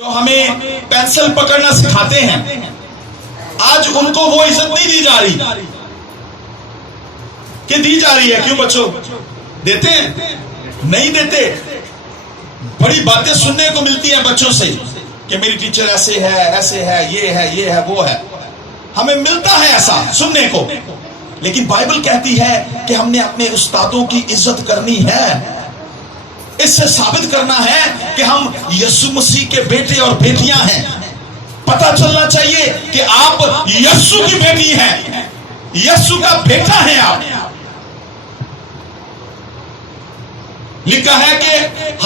जो हमें पेंसिल पकड़ना सिखाते हैं, आज उनको वो इज्जत नहीं दी जा रही कि दी जा रही है। क्यों बच्चों, देते हैं? नहीं देते। बड़ी बातें सुनने को मिलती हैं बच्चों से कि मेरी टीचर ऐसे है, ये है, वो है। हमें मिलता है ऐसा सुनने को, लेकिन बाइबल कहती है कि हमने अपने उस्तादों की इज्जत करनी है। इससे साबित करना है कि हम यीशु मसीह के बेटे और बेटियां हैं। पता चलना चाहिए कि आप यीशु की बेटी हैं, यीशु का बेटा है आप। लिखा है कि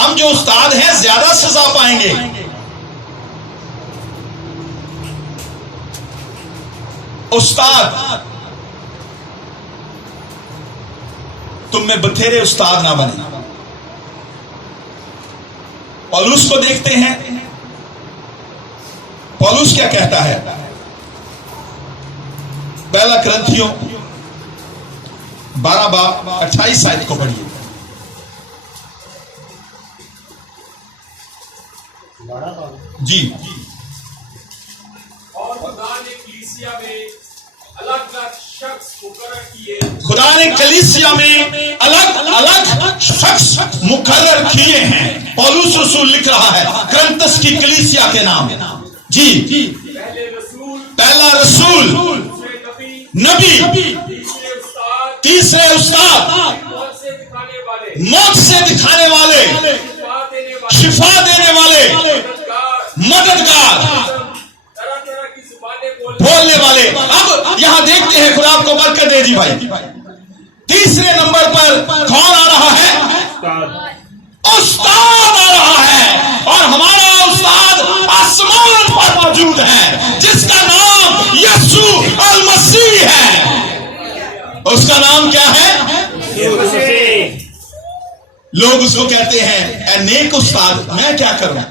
हम जो उस्ताद हैं ज्यादा सजा पाएंगे। उस्ताद, तुम में बथेरे उस्ताद ना बने। पौलुस को देखते हैं, पौलुस क्या कहता है? पहला कुरिन्थियों 12:28 आयत को पढ़िए। जी। और खुदा ने कलीसिया में अलग अलग शख्स मुकर्रर किए। खुदा ने कलीसिया में अलग अलग शख्स मुकर्रर किए हैं। पौलुस रसूल लिख रहा है कुरिन्थस की कलीसिया के नाम। जी। पहला रसूल, नबी, तीसरे उस्ताद, मौत से दिखाने वाले, शिफा देने वाले, मददगार, बोलने वाले। अब यहां देखते हैं, खुदा आपको बरकत दे दी भाई। तीसरे नंबर पर कौन आ रहा है? उस्ताद आ रहा है। और हमारा उस्ताद आसमान पर मौजूद है, जिसका नाम यीशु अल मसीह है। उसका नाम क्या है? लोग उसको कहते हैं ए नेक उस्ताद, मैं क्या करूं?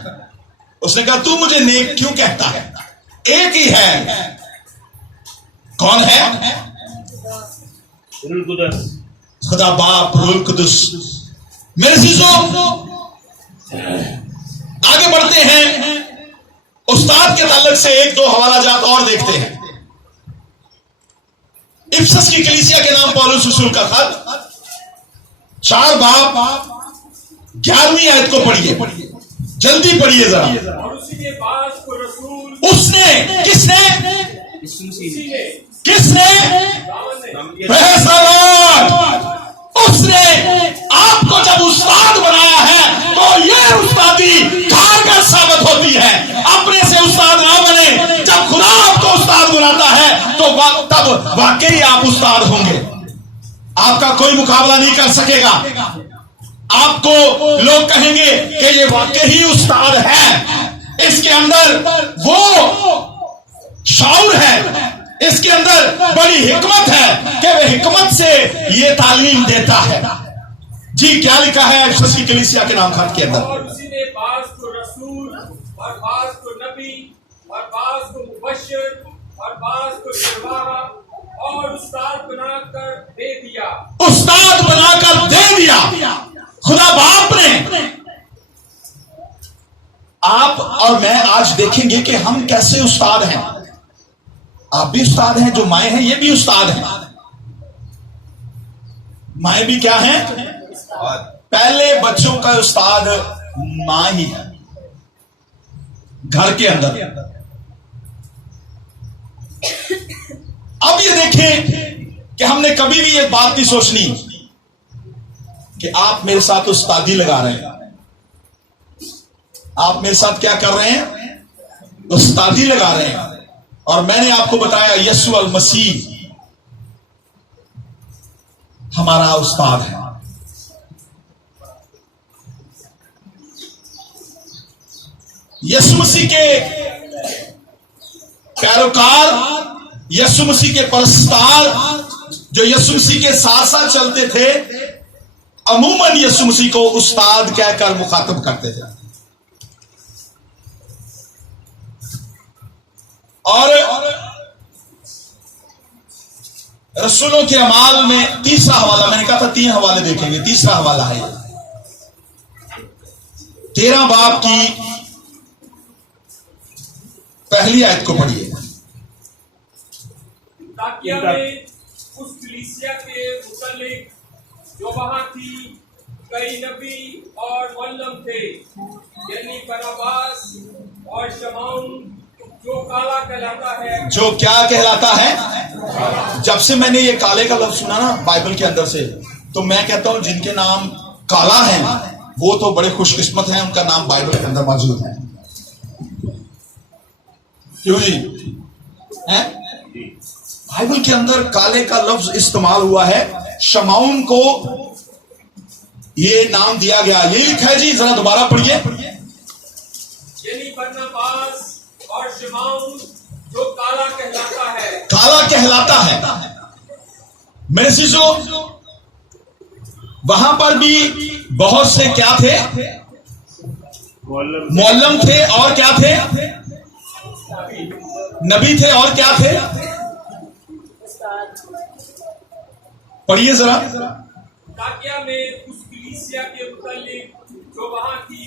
उसने कहा तू मुझे नेक क्यों कहता है? एक ही है। कौन है? खुदा बाप, रूह कुदस। मेरे चीजों, आगे बढ़ते हैं। उस्ताद के ताल्लुक से एक दो हवाला जात और देखते हैं। इफिसस की कलीसिया के नाम पौलुस रसूल का खत 4 बाब 11वीं आयत को पढ़िए, जल्दी पढ़िए जरा। और उसी के बाद को रसूल, उसने, किसने? Praise the Lord। उसने आपको जब उस्ताद बनाया है तो ये उस्तादी कारगर साबित होती है। अपने से उस्ताद ना बने। जब खुदा आपको उस्ताद बनाता है तो तब वाकई आप उस्ताद होंगे। आपका कोई मुकाबला नहीं कर सकेगा। आपको लोग कहेंगे कि ये वाकई ही उस्ताद है, इसके अंदर वो शौर है, इसके अंदर बड़ी हिकमत है कि वह हिकमत से ये तालीम देता है। जी, क्या लिखा है इफिसस की कलीसिया के नाम खत के अंदर? और उसी ने बाज को रसूल और बाज को नबी और बाज को मुबश्शिर और बाज को निर्वाहा और उस्ताद बनाकर दे दिया। उस्ताद बनाकर दे दिया खुदा बाप ने। आप और मैं आज देखेंगे कि हम कैसे उस्ताद हैं। आप भी उस्ताद हैं, जो माए हैं ये भी उस्ताद हैं। माए भी क्या हैं? पहले बच्चों का उस्ताद मां ही है घर के अंदर। अब ये देखें कि हमने कभी भी ये बात नहीं सोचनी कि आप मेरे साथ उस्तादी लगा रहे हैं। आप मेरे साथ क्या कर रहे हैं? उस्तादी लगा रहे हैं। और मैंने आपको बताया यीशु अल मसीह हमारा उस्ताद है। यीशु मसीह के पैरोकार, यीशु मसीह के परस्तार, जो यीशु मसीह के साथ साथ चलते थे, अमूमन यीशु मसीह को उस्ताद कहकर मुखातब करते थे। और रसूलों के अमाल में तीसरा हवाला, मैंने कहा था 3 हवाले देखेंगे, तीसरा हवाला है 13 बाब की पहली आयत को पढ़िए। ताकिया में उस कलीसिया के मुतालिक जो वहां थी कई नबी और मुअल्लिम थे, यानी बरनबास और शमौन, जो काला कहलाता है। जो क्या कहलाता है? जब से मैंने ये काले का लफ्ज सुना ना बाइबल के अंदर से, तो मैं कहता हूं जिनके नाम काला है वो तो बड़े खुशकिस्मत हैं, उनका नाम बाइबल के अंदर मौजूद है। क्यों जी? है? बाइबल के अंदर काले का लफ्ज इस्तेमाल हुआ है। शमौन को ये नाम दिया गया, ये लिखा है जी, जरा दोबारा पढ़िए। यानी बरनबास और शमौन जो काला कहलाता है। काला कहलाता है। मेरे शिशु, वहां पर भी बहुत से क्या थे? मुअल्लिम थे, और क्या थे? नबी थे, और क्या थे? पढ़िए जरा। ताकिया में उस कलीसिया के मुतालिक जो वहां थी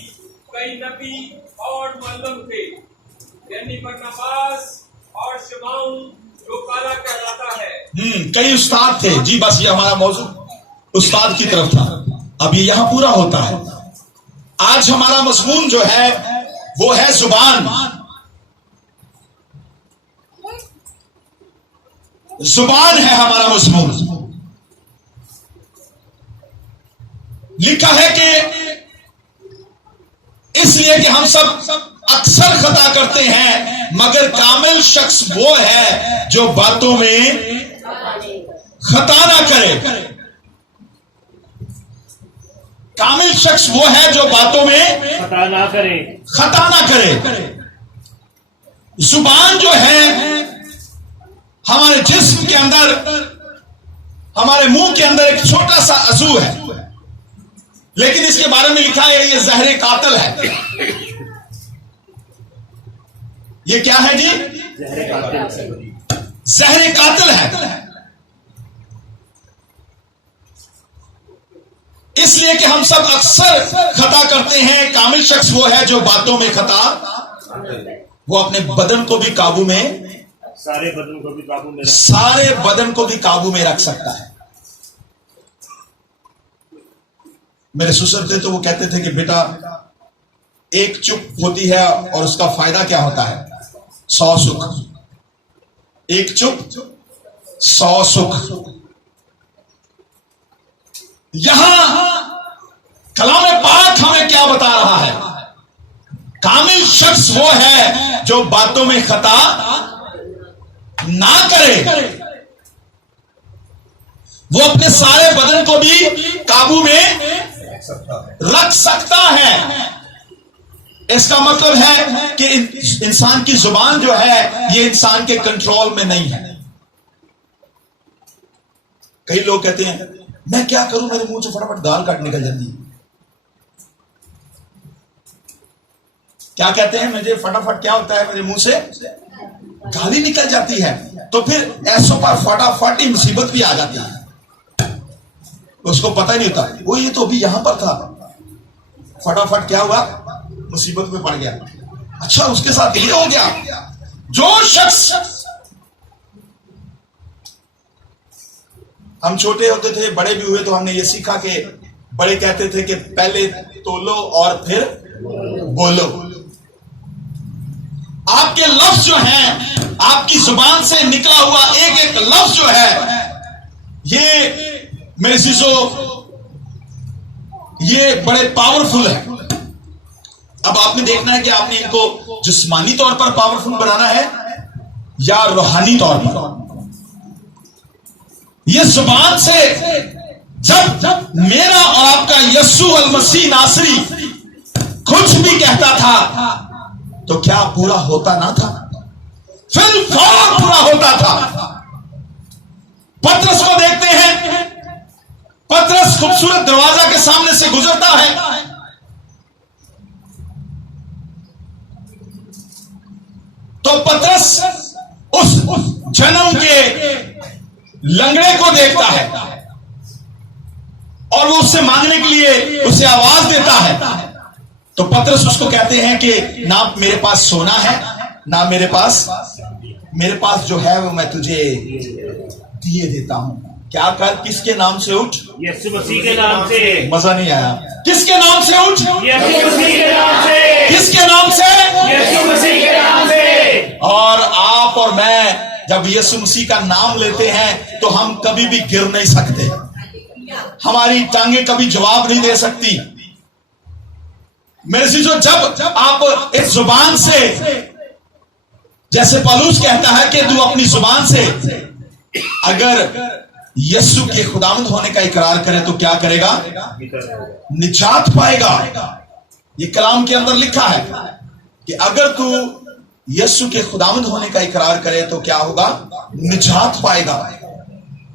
कई नबी और मुअल्लिम थे, यानी बरनबास और शमौन जो काला कहलाता है। कई उस्ताद थे जी, बस ये हमारा मौजू उस्ताद की तरफ था। अब ये यहां पूरा होता है। आज हमारा मजमून जो है वो है जुबान। जुबान है हमारा मजमून। लिखा है कि इसलिए कि हम सब अक्सर खता करते हैं, मगर कामिल शख्स वो है जो बातों में खता ना करे। कामिल शख्स वो है जो बातों में खता ना करे। खता ना करे। जुबान जो है हमारे जिस्म के अंदर, हमारे मुंह के अंदर एक छोटा सा अज़ू है, लेकिन इसके बारे में लिखा है ये जहरे कातिल है। ये क्या है जी? जहरे कातिल है। इसलिए कि हम सब अक्सर खता करते हैं। कामिल शख्स वो है जो बातों में खता, वो अपने बदन को भी काबू में, सारे बदन को भी काबू में, सारे बदन को भी काबू में रख सकता है। मेरे ससुर थे तो वो कहते थे कि बेटा एक चुप होती है और उसका फायदा क्या होता है? 100 सुख। एक चुप 100 सुख। यहां कलाम पाक हमें क्या बता रहा है? कामिल शख्स वो है जो बातों में खता ना करे, वो अपने सारे बदन को भी काबू में रख सकता है। इसका मतलब है कि इंसान की जुबान जो है ये इंसान के कंट्रोल में नहीं है। कई लोग कहते हैं मैं क्या करूं, मेरे मुंह से फटाफट गाल काट निकल जाती है। क्या कहते हैं? मुझे फटाफट क्या होता है, मेरे मुंह से गाली निकल जाती है। तो फिर ऐसों पर फटाफट ही मुसीबत भी आ जाती है, उसको पता नहीं होता। वो ये तो अभी यहां पर था, फटाफट क्या हुआ, मुसीबत में पड़ गया। अच्छा उसके साथ ये हो गया। जो शख्स, हम छोटे होते थे, बड़े भी हुए तो हमने ये सीखा कि बड़े कहते थे कि पहले तोलो और फिर बोलो। आपके लफ्ज जो हैं, आपकी जुबान से निकला हुआ एक एक लफ्ज जो है, ये मेरे चीजों ये बड़े पावरफुल है। अब आपने देखना है कि आपने इनको जिस्मानी तौर पर पावरफुल बनाना है या रूहानी तौर पर। ये जुबान से जब मेरा और आपका यस्सु अल मसीह नासरी कुछ भी कहता था तो क्या पूरा होता ना था? फिर फौरन पूरा होता था। पतरस को देखते हैं, पतरस खूबसूरत दरवाजा के सामने से गुजरता है, तो पतरस उस जन्म के लंगड़े को देखता है और वो उससे मांगने के लिए उसे आवाज देता है। तो पतरस उसको कहते हैं कि ना मेरे पास सोना है ना मेरे पास जो है वो मैं तुझे दिए देता हूं। क्या कर, किसके नाम से उठ? यीशु मसीह के नाम से। मजा नहीं आया? किसके नाम से उठ? यीशु मसीह के नाम से। किसके नाम से? यीशु मसीह के नाम से। और आप और मैं जब यीशु मसीह का नाम लेते हैं तो हम कभी भी गिर नहीं सकते, हमारी टांगे कभी जवाब नहीं दे सकती। मेरे चीजों, जब आप इस जुबान से, जैसे पौलुस कहता है कि तू अपनी जुबान से अगर यीशु के खुदावंद होने का इकरार करे तो क्या करेगा? निजात पाएगा। ये कलाम के अंदर लिखा है कि अगर तू यीशु के खुदावंद होने का इकरार करे तो क्या होगा? निजात पाएगा।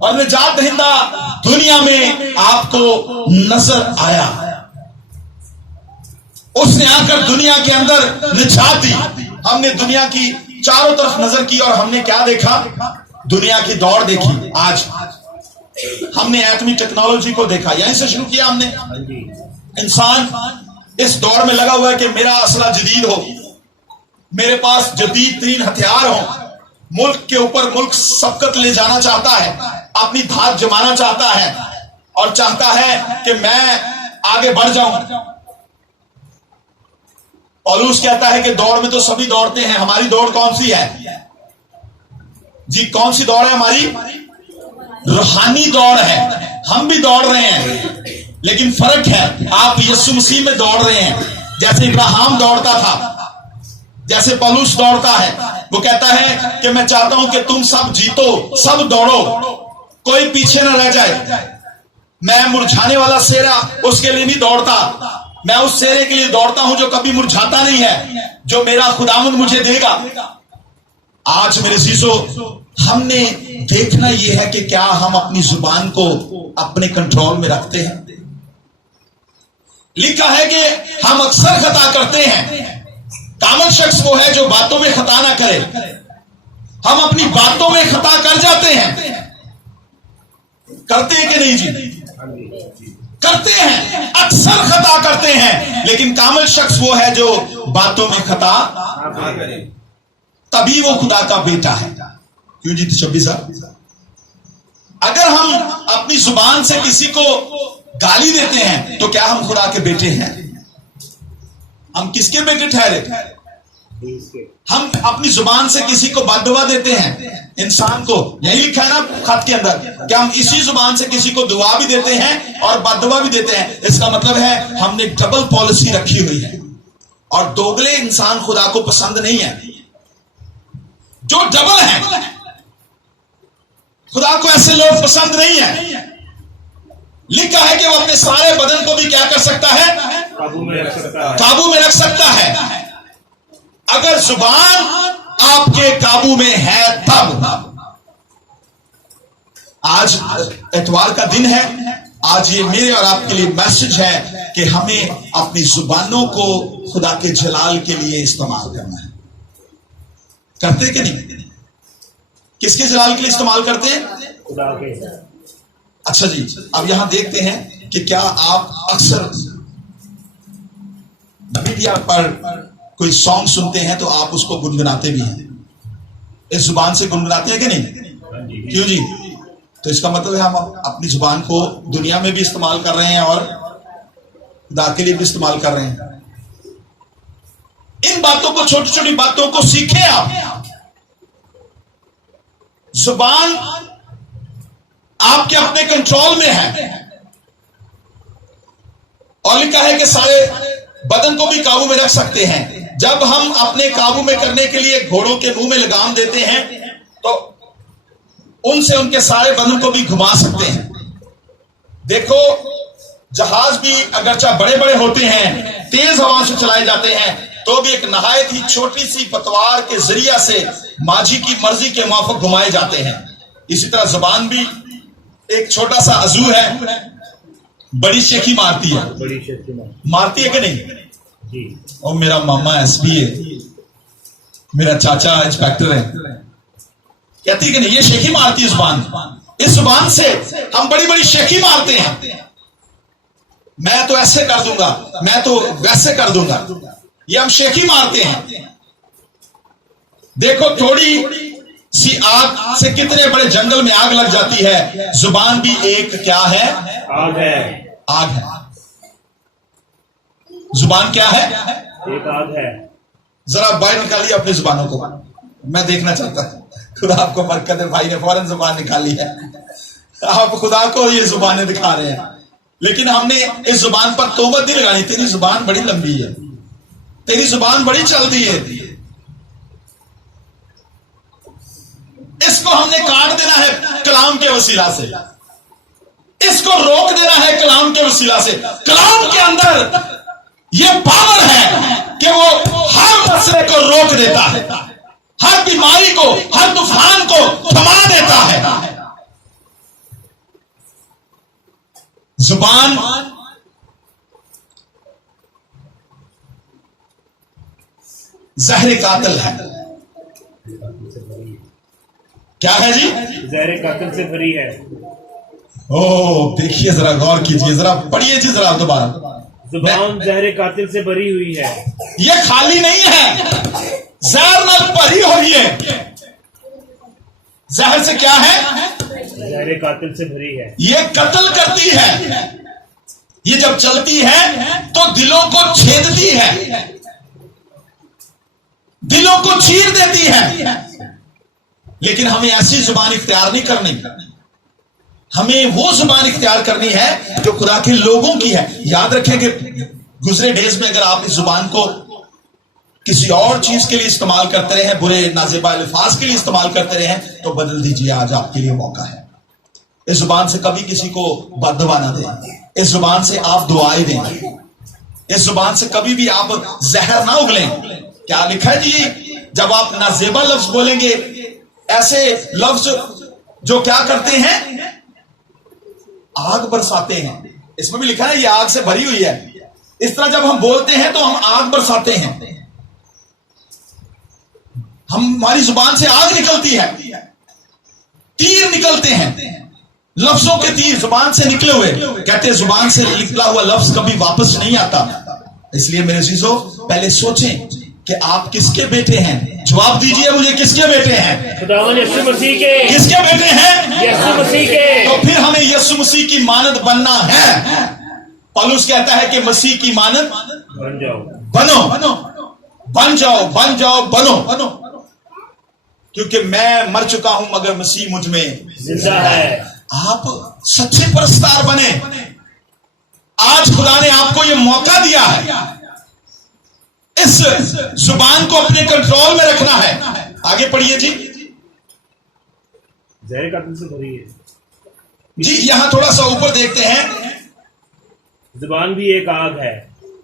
और निजात दहिंदा दुनिया में आपको नजर आया, उसने आकर दुनिया के अंदर निजात दी। हमने दुनिया की चारों तरफ नजर की और हमने क्या देखा? दुनिया की दौड़ देखी। आज हमने एटमी टेक्नोलॉजी को देखा, यहीं से शुरू किया हमने। इंसान इस दौड़ में लगा हुआ है कि मेरा असला जदीद हो, मेरे पास जदीद तरीन हथियार हो, मुल्क के ऊपर मुल्क सबकत ले जाना चाहता है, अपनी धाक जमाना चाहता है और चाहता है कि मैं आगे बढ़ जाऊं। पौलुस कहता है कि दौड़ में तो सभी दौड़ते हैं, हमारी दौड़ कौन सी है जी? कौन सी दौड़ है हमारी? रूहानी दौड़ है। हम भी दौड़ रहे हैं, लेकिन फर्क है, आप यीशु मसीह में दौड़ रहे हैं। जैसे इब्राहिम दौड़ता था, जैसे पौलुस दौड़ता है, वो कहता है कि मैं चाहता हूं कि तुम सब जीतो, सब दौड़ो, कोई पीछे ना रह जाए। मैं मुरझाने वाला सेरा उसके लिए नहीं दौड़ता, मैं उस सेरे के लिए दौड़ता हूं जो कभी मुरझाता नहीं है, जो मेरा खुदावंद मुझे देगा। आज मेरे जीजो, हमने देखना यह है कि क्या हम अपनी जुबान को अपने कंट्रोल में रखते हैं। लिखा है कि हम अक्सर खता करते हैं। कामिल शख्स वो है जो बातों में खता ना करे। हम अपनी बातों में खता कर जाते हैं, करते हैं कि नहीं जी? करते हैं, अक्सर खता करते हैं। लेकिन कामिल शख्स वो है जो बातों में खता ना करे, तभी वो खुदा का बेटा है। क्यों जी? 26 साल। अगर हम अपनी जुबान से किसी को गाली देते हैं तो क्या हम खुदा के बेटे हैं? हम किसके बेटे ठहरे? हम अपनी जुबान से किसी को बददुआ देते हैं, इंसान को, यही लिखा है ना खत के अंदर, कि हम इसी जुबान से किसी को दुआ भी देते हैं और बददुआ भी देते हैं। इसका मतलब है हमने डबल पॉलिसी रखी हुई है। और दोगले इंसान खुदा को पसंद नहीं है। जो डबल है, खुदा को ऐसे लोग पसंद नहीं है। लिखा है कि वो अपने सारे बदन को भी क्या कर सकता है? काबू में रख सकता है। काबू में रख सकता है। अगर जुबान आपके काबू में है तब। आज इतवार का दिन है। आज ये मेरे और आपके लिए मैसेज है कि हमें अपनी जुबानों को खुदा के जलाल के लिए इस्तेमाल करना है। करते कि नहीं? किसके जलाल के लिए इस्तेमाल करते हैं? खुदा के। अच्छा जी, अब यहां देखते हैं कि क्या आप अक्सर मीडिया पर कोई सॉन्ग सुनते हैं तो आप उसको गुनगुनाते भी हैं। इस जुबान से गुनगुनाते हैं कि नहीं? क्यों जी? तो इसका मतलब है हम अपनी जुबान को दुनिया में भी इस्तेमाल कर रहे हैं और खुदा के लिए भी इस्तेमाल कर रहे हैं। इन बातों को, छोटी छोटी बातों को सीखें आप। जुबान आपके अपने कंट्रोल में है। और लिखा है कि सारे बदन को भी काबू में रख सकते हैं। जब हम अपने काबू में करने के लिए घोड़ों के मुंह में लगाम देते हैं तो उनसे उनके सारे बदन को भी घुमा सकते हैं। देखो, जहाज भी अगरचा बड़े बड़े होते हैं, तेज हवाओं से चलाए जाते हैं, तो भी एक नहायत ही छोटी सी पतवार के जरिया से माझी की मर्जी के मुताबिक घुमाए जाते हैं। इसी तरह जुबान भी एक छोटा सा अजू है, बड़ी शेखी मारती है। बड़ी शेखी मारती है कि नहीं जी? और मेरा मामा एसपी है, मेरा चाचा इंस्पेक्टर है, कहती है कि नहीं? ये शेखी मारती है जुबान। इस जुबान से हम बड़ी बड़ी शेखी मारते हैं। मैं तो ऐसे कर दूंगा, मैं तो वैसे कर दूंगा, ये हम शेखी मारते हैं। देखो थोड़ी सी आग से कितने बड़े जंगल में आग लग जाती है। जुबान भी एक क्या है? आग है। आग है। जुबान क्या है? एक आग है। जरा बाहर निकालिए अपनी जुबानों को, मैं देखना चाहता हूं। खुदा आपको बरकत है, भाई ने फौरन जुबान निकाली है। आप खुदा को ये जुबानें दिखा रहे हैं, लेकिन हमने इस जुबान पर तोबत नहीं लगानी। तेरी जुबान बड़ी लंबी है, तेरी जुबान बड़ी चलती है, इसको हमने काट देना है कलाम के वसीला से, इसको रोक देना है कलाम के वसीला से। कलाम के अंदर यह पावर है कि वो हर मसले को रोक देता है, हर बीमारी को, हर तूफान को थमा देता है। जुबान जहर कातिल है। क्या है जी? जहर कातिल से भरी है। ओ देखिए, जरा गौर कीजिए, जरा पढ़िए जी जरा दोबारा। जुबान जहर कातिल से भरी हुई है। ये खाली नहीं है, जहर में भरी हुई है। जहर से क्या है? जहर कातिल से भरी है। ये कत्ल करती है। ये जब चलती है तो दिलों को छेदती है, दिलों को चीर देती है। लेकिन हमें ऐसी जुबान इख्तियार नहीं करनी, हमें वो जुबान इख्तियार करनी है जो खुदा के लोगों की है। याद रखें कि गुजरे डेज में अगर आप इस जुबान को किसी और चीज के लिए इस्तेमाल करते रहे हैं, बुरे नाजेबा अल्फाज के लिए इस्तेमाल करते रहे हैं, तो बदल दीजिए, आज आपके लिए मौका है। इस जुबान से कभी किसी को बददुआ ना दें, इस जुबान से आप दुआएं दें, इस जुबान से कभी भी आप जहर ना उगलें। क्या लिखा है जी? जब आप नाजेबा लफ्ज बोलेंगे, ऐसे लफ्ज जो क्या करते हैं? आग बरसाते हैं। इसमें भी लिखा है ये आग से भरी हुई है। इस तरह जब हम बोलते हैं तो हम आग बरसाते हैं, हमारी जुबान से आग निकलती है, तीर निकलते हैं, लफ्जों के तीर जुबान से निकले हुए। कहते हैं जुबान से निकला हुआ लफ्ज कभी वापस नहीं आता। इसलिए मेरे अजीजों, पहले सोचें कि आप किसके बेटे हैं। जवाब दीजिए मुझे, किसके बेटे हैं? खुदावंद यीशु मसीह के। किसके बेटे हैं? यीशु मसीह के। तो फिर हमें यीशु मसीह की मानद बनना है। पौलुस कहता है कि मसीह की मानद बन जाओ, बनो, बन जाओ, बन जाओ, बनो। क्योंकि मैं मर चुका हूं मगर मसीह मुझ में जिंदा है। आप सच्चे परस्तार बने। आज खुदा ने आपको यह मौका दिया है, इस जुबान को अपने कंट्रोल में रखना है। आगे पढ़िए जी। जहर कातिल से भरी है जी, यहां थोड़ा सा ऊपर देखते हैं। जुबान भी एक आग है।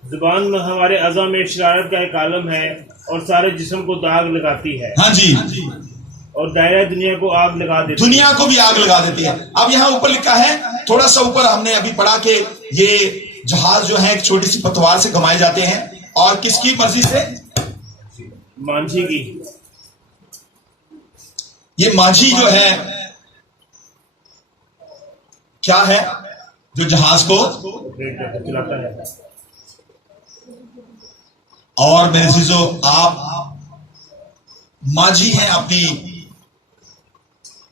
जुबान में हमारे अज़ा में शरारत का एक आलम है और सारे जिस्म को दाग लगाती है। हाँ जी, और दायरा दुनिया को आग लगा देती है। दुनिया को भी आग लगा देती है। अब यहां ऊपर लिखा है, थोड़ा सा ऊपर हमने अभी पढ़ा कि ये जहाज जो है एक छोटी सी पतवार से घुमाए जाते हैं, और किसकी मर्जी से? मांझी की। ये माझी जो है क्या है? जो जहाज को चलाता है। और मेरे अजीजों, आप माझी हैं अपनी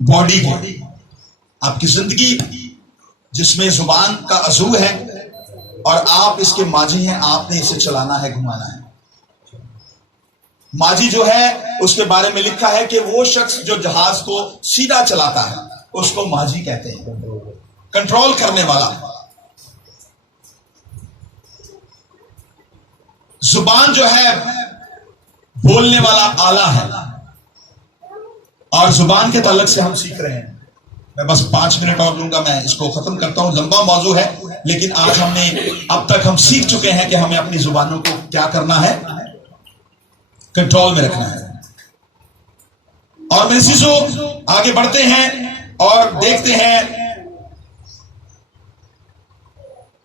बॉडी की, आपकी जिंदगी जिसमें जुबान का अज़ू है, और आप इसके माझी हैं। आपने इसे चलाना है, घुमाना है। माझी जो है उसके बारे में लिखा है कि वो शख्स जो जहाज को सीधा चलाता है उसको माझी कहते हैं, कंट्रोल करने वाला। जुबान जो है बोलने वाला आला है, और जुबान के ताल्लुक से हम सीख रहे हैं। मैं बस 5 मिनट और लूंगा, मैं इसको खत्म करता हूं। लंबा मौजू है, लेकिन आज अब तक हम सीख चुके हैं कि हमें अपनी जुबानों को क्या करना है? कंट्रोल में रखना है। और मेरे चीजों, आगे बढ़ते हैं और देखते हैं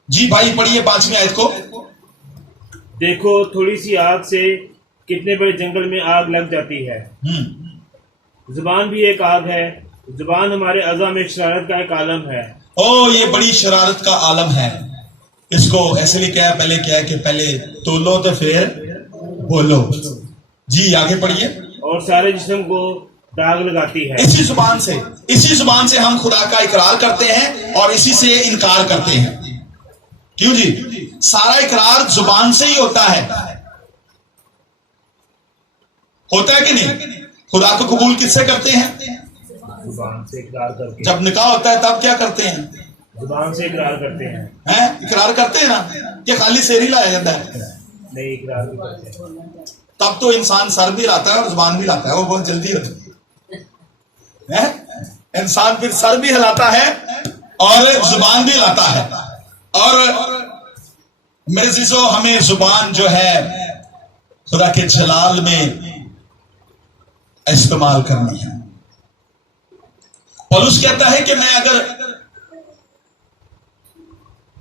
जी। भाई पढ़िए 5वीं आयत को। देखो, थोड़ी सी आग से कितने बड़े जंगल में आग लग जाती है। जुबान भी एक आग है। जुबान हमारे अज़ा में शरारत का एक आलम है। ओ, ये बड़ी शरारत का आलम है। इसको ऐसे लिए क्या है कि पहले तोलो तो फिर बोलो जी। आगे पढ़िए। और सारे जिस्म को दाग लगाती है। इसी जुबान से हम खुदा का इकरार करते हैं और इसी से इनकार करते हैं। क्यों जी? सारा इकरार जुबान से ही होता है कि नहीं? खुदा को कबूल किससे करते हैं? जुबान से इकरार करके। जब निकाह होता है तब क्या करते हैं? जुबान से इकरार करते हैं। इकरार करते हैं ना? कि खाली सिर ही लाया जाता है? नहीं, इकरार भी करते हैं। तब तो इंसान सर भी लाता है और जुबान भी लाता है, वो बहुत जल्दी होती है। इंसान फिर सर भी हिलाता है और जुबान भी लाता है। और मेरे जीजो, हमें जुबान जो है खुदा के जलाल में इस्तेमाल करनी है। पौलुस कहता है कि मैं अगर,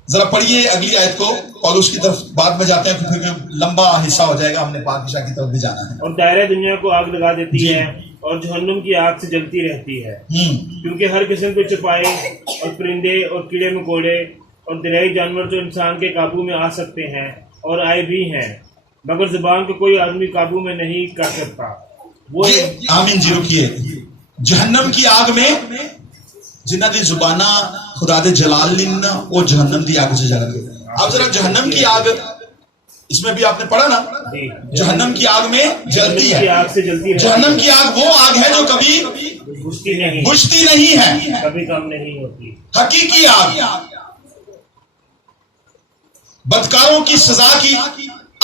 जरा पढ़िए अगली आयत को, पौलुस की तरफ बाद में जाते हैं क्योंकि लंबा हिस्सा हो जाएगा, हमने पाकशाह की तरफ भी जाना है। और दायरे दुनिया को आग लगा देती है और जहन्नुम की आग से जलती रहती है, क्योंकि हर किस्म के छुपाए और परिंदे और कीड़े मकोड़े और दरियाई जानवर जो इंसान के काबू में आ सकते हैं और आए भी हैं, मगर जुबान को कोई आदमी काबू में नहीं कर सकता। वो आमीन जी। रुकिए, जहन्नम की आग में जिन्ना दी जुबाना खुदा दे जलाल लिन्ना, वो जहन्नम की आग से जल गए। अब जरा जहन्नम की आग, इसमें भी आपने पढ़ा ना, जहन्नम की आग में जलती है। आग से जलती है। जहन्नम की आग वो आग है जो कभी बुझती नहीं है, कभी कम नहीं होती। हकीकी आग, बदकारों की सजा की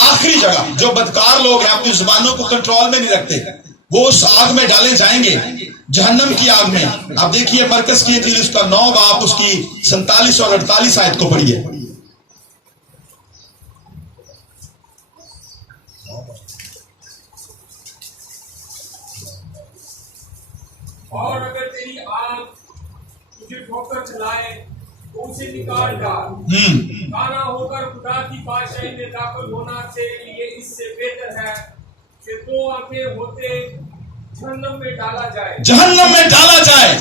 आखिरी जगह। जो बदकार लोग हैं अपनी जुबानों को कंट्रोल में नहीं रखते, वो उस आग में डाले जाएंगे, जहन्नम की आग में। अब देखिए मरकज की इंजील उसका 9 बाब उसकी 47 और 48 आयत को पढ़िए। और अगर तेरी आग तुझे ठोकर खिलाए तो उसे निकाल डाल। खाना होकर खुदा की बादशाही में दाखिल होना से लिए इससे बेहतर है कि 2 आंखें होते जहन्नम में डाला जाए।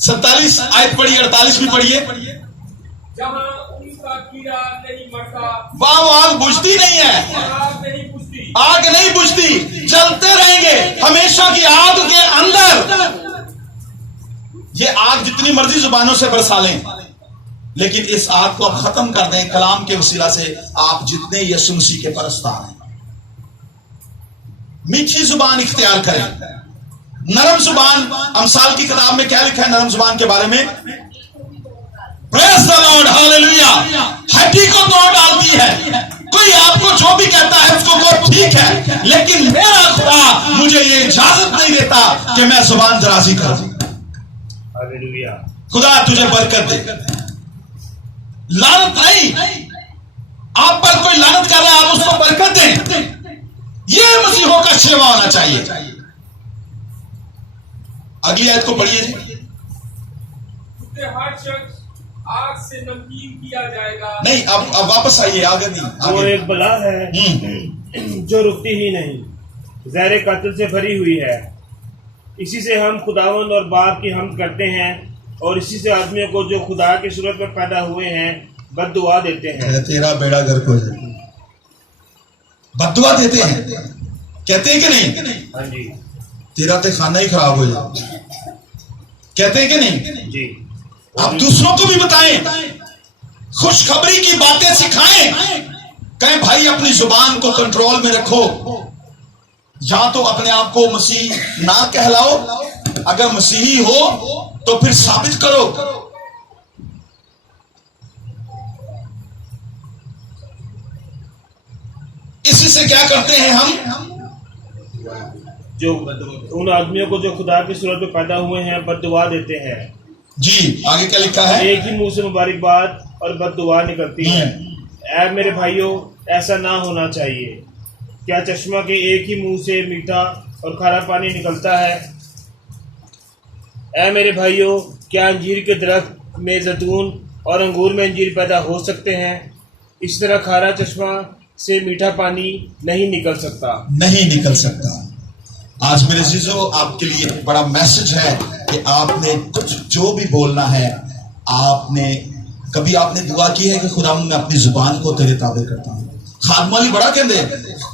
47 आयत पढ़िए, 48 भी पढ़िए। जहाँ उनका कीड़ा नहीं मरता, वहां वो आग बुझती नहीं है, आग नहीं बुझती, जलते रहेंगे हमेशा की आग के अंदर। ये आग जितनी मर्जी जुबानों से बरसा लें, लेकिन इस आग को आप खत्म कर दें कलाम के वसीला से। आप जितने यीशु मसीह के परस्तार हैं, मीठी जुबान इख्तियार करें, नरम जुबान। अमसाल की किताब में क्या लिखा है नरम जुबान के बारे में? Praise the lord, hallelujah. हड्डी को तोड़ डालती है। कोई आपको जो भी कहता है उसको वो ठीक है, लेकिन मेरा खुदा मुझे ये इजाजत नहीं देता कि मैं जुबान दराजी करूं। हालेलुया। खुदा तुझे बरकत दे। लानत नहीं, आप पर कोई लानत कर रहा है, आप उसको बरकत दें। ये मसीहों का सेवा होना चाहिए। अगली आयत को पढ़िए जी। हर शख्स आग से नमकीन किया जाएगा। नहीं, अब वापस आइए, आगे नहीं। वो एक बला है जो रुकती ही नहीं, ज़हर कत्ल से भरी हुई है। इसी से हम खुदावंद और बाप की हमद करते हैं, और इसी से आदमियों को जो खुदा की सूरत में पैदा हुए हैं बद्दुआ देते हैं। तेरा बेड़ा गर्क हो जाए, बद्दुआ देते हैं, कहते हैं कि नहीं? हाँ जी। तेरा तो खाना ही खराब हो जाए, कहते हैं कि नहीं जी। आप दूसरों को भी बताएं, खुशखबरी की बातें सिखाएं, कहें भाई अपनी जुबान को कंट्रोल में रखो। या तो अपने आप को मसीह ना कहलाओ, अगर मसीही हो तो फिर साबित करो। इसी से क्या करते हैं हम? जो उन आदमियों को जो खुदा की सूरत में पैदा हुए हैं बद्दुआ देते हैं। जी, आगे क्या लिखा है? एक ही मुंह से मुबारकबाद और बद्दुआ निकलती है। ऐ मेरे भाइयों, ऐसा ना होना चाहिए। क्या चश्मा के एक ही मुंह से मीठा और खारा पानी निकलता है? ऐ मेरे भाइयों, क्या अंजीर के दरख्त में जैतून और अंगूर में अंजीर पैदा हो सकते हैं? इस तरह खारा चश्मा से मीठा पानी नहीं निकल सकता। आज मेरे अजीजों, आपके लिए बड़ा मैसेज है कि आपने कुछ जो भी बोलना है, आपने दुआ की है कि खुदा मैं अपनी जुबान को तेरे ताबे करता हूँ। खादमाली बड़ा कहते,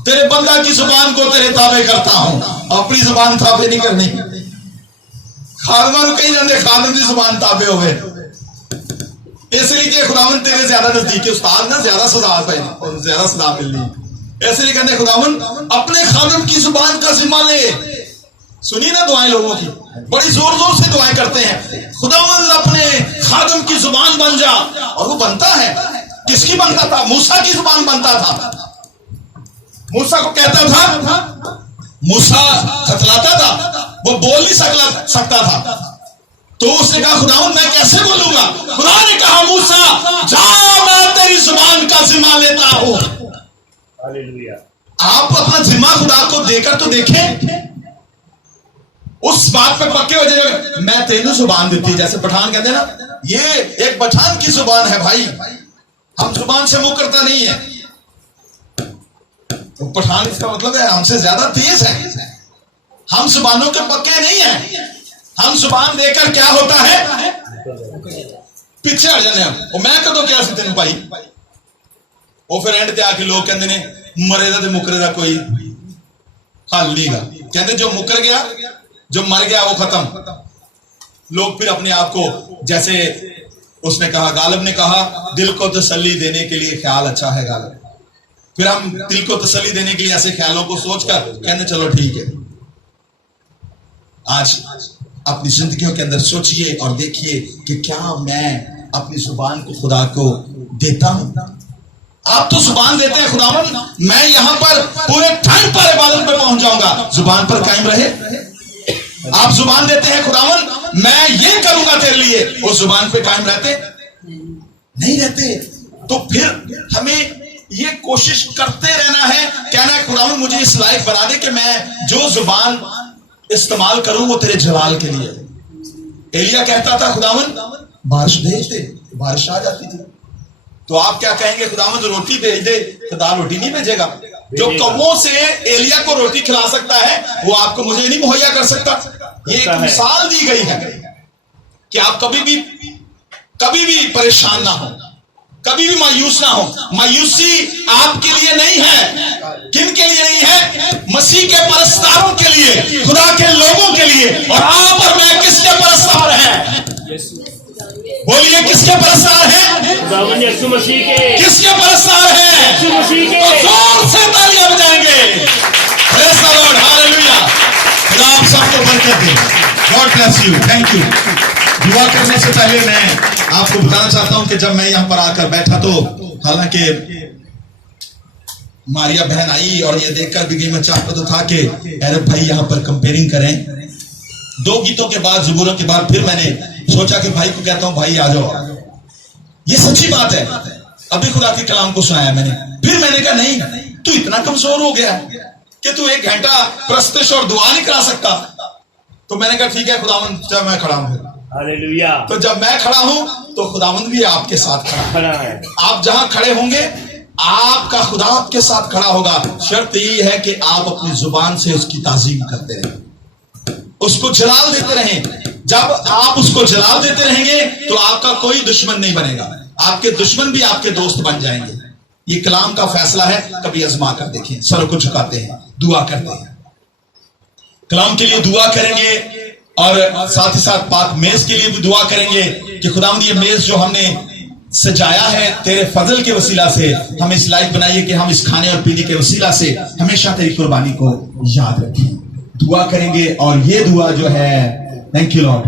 तेरे बंदा की जुबान को तेरे ताबे करता हूं, अपनी जुबान ताबे नहीं करनी। खादमा कहीं जाते खादम की जुबान ताबे हो गए, इसलिए कि खुदावन तेरे ज्यादा नजदीक, उस्ताद ना ज्यादा सजा पाए और ज्यादा सजा मिल रही, इसलिए कहते खुदावन अपने खादम की जुबान का जिम्मा ले। सुनी ना दुआएं लोगों की, बड़ी जोर जोर से दुआएं करते हैं, खुदावन अपने खादम की जुबान बन जा। और वो बनता है, किसकी बनता था? मूसा की जुबान बनता था। मूसा को कहता था, मूसा खतलाता था, वो बोल नहीं सकता था, तो उसने कहा खुदावन मैं कैसे बोलूंगा? खुदा ने कहा मूसा जा, मैं तेरी जुबान का जिम्मा लेता हूं। हालेलुया। आप अपना जिम्मा खुदा को देकर तो देखें, उस बात पे पक्के हो जाएगा। मैं तेनू जुबान देती, जैसे पठान कहते हैं ना, ये एक पठान की जुबान है भाई, हम जुबान से मुंह करता नहीं है। तो पठान इसका मतलब है हमसे ज्यादा तेज है, हम जुबानों के पक्के नहीं है। हम जुबान देकर क्या होता है, पीछे हट जाने हम। और मैं कदों क्या तेन भाई, वो फिर एंड ते आके लोग कहते ने मरे दा ते मुकरे दा कोई हल नहीं गा। कहते जो मुकर गया, जो मर गया वो खत्म। लोग फिर अपने आप को, जैसे उसने कहा, गालिब ने कहा, दिल को तसल्ली देने के लिए ख्याल अच्छा है गालिब। फिर हम दिल को तसल्ली देने के लिए ऐसे ख्यालों को सोचकर कहते चलो ठीक है। आज अपनी जिंदगियों के अंदर सोचिए और देखिए कि क्या मैं अपनी जुबान को खुदा को देता हूं। आप तो जुबान देते हैं खुदावन मैं यहां पर पूरे टाइम पर इबादत में पहुंच जाऊंगा, जुबान पर कायम रहे। आप जुबान देते हैं खुदावन मैं ये करूंगा तेरे लिए, उस जुबान पे कायम रहते नहीं रहते। तो फिर हमें ये कोशिश करते रहना है, कहना है खुदावन मुझे इस लायक बना दे कि मैं जो जुबान इस्तेमाल करूं वो तेरे जलाल के लिए। एलिया कहता था खुदावन बारिश भेज दे, बारिश आ जाती थी। तो आप क्या कहेंगे, खुदावन जो रोटी भेज दे, खुदा रोटी नहीं भेजेगा। जो कौवों से एलिया को रोटी खिला सकता है वो आपको मुझे नहीं मुहैया कर सकता। ये एक मिसाल दी गई है कि आप कभी भी परेशान ना हो, कभी भी मायूस ना हो। मायूसी आपके लिए नहीं है। किन के लिए नहीं है? मसीह के परस्तारों के लिए, खुदा के लोगों के लिए। और आप और मैं किसके परस्तार हैं? बोलिए किसके परस्तार हैं? यीशु मसीह के। किसके परस्तार हैं? यीशु मसीह के। तो जोर से तालियां बजाएंगे। Praise the lord, hallelujah. खुदा आप सबको बरकत दे। God bless you, thank you. दुआ करने से पहले मैं आपको बताना चाहता हूं कि जब मैं यहां पर आकर बैठा तो हालांकि मारिया बहन आई और ये देखकर भी मैं चाहता तो था कि अरब भाई यहां पर कंपेयरिंग करें। 2 गीतों के बाद, ज़बूरों के बाद फिर मैंने सोचा कि भाई को कहता हूं भाई आ जाओ। ये सच्ची बात है, अभी खुदा के कलाम को सुनाया मैंने। फिर मैंने कहा नहीं, तू इतना कमजोर हो गया कि तू 1 घंटा प्रस्तुत और दुआ नहीं करा सकता। तो मैंने कहा ठीक है खुदावंद, जब मैं खड़ा हूं, हालेलुया। तो जब मैं खड़ा हूं तो खुदावंद भी आपके साथ खड़ा है। आप जहां खड़े होंगे आपका खुदा आपके साथ खड़ा होगा। शर्त यही है कि आप अपनी जुबान से उसकी ताजीम करते रहें, उसको जलाल देते रहें। जब आप उसको जलाल देते रहेंगे तो आपका कोई दुश्मन नहीं बनेगा, आपके दुश्मन भी आपके दोस्त बन जाएंगे। ये कलाम का फैसला है, कभी आजमा कर देखें। सर को झुकाते हैं, दुआ करते हैं, कलाम के लिए दुआ करेंगे और साथ ही साथ पाक मेज के लिए भी दुआ करेंगे कि खुदावंद ये मेज जो हमने सजाया है तेरे फजल के वसीला से, हम इस लायक बनाइए कि हम इस खाने और पीने के वसीला से हमेशा तेरी कुर्बानी को याद रखें। दुआ करेंगे और ये दुआ जो है, थैंक यू लॉर्ड,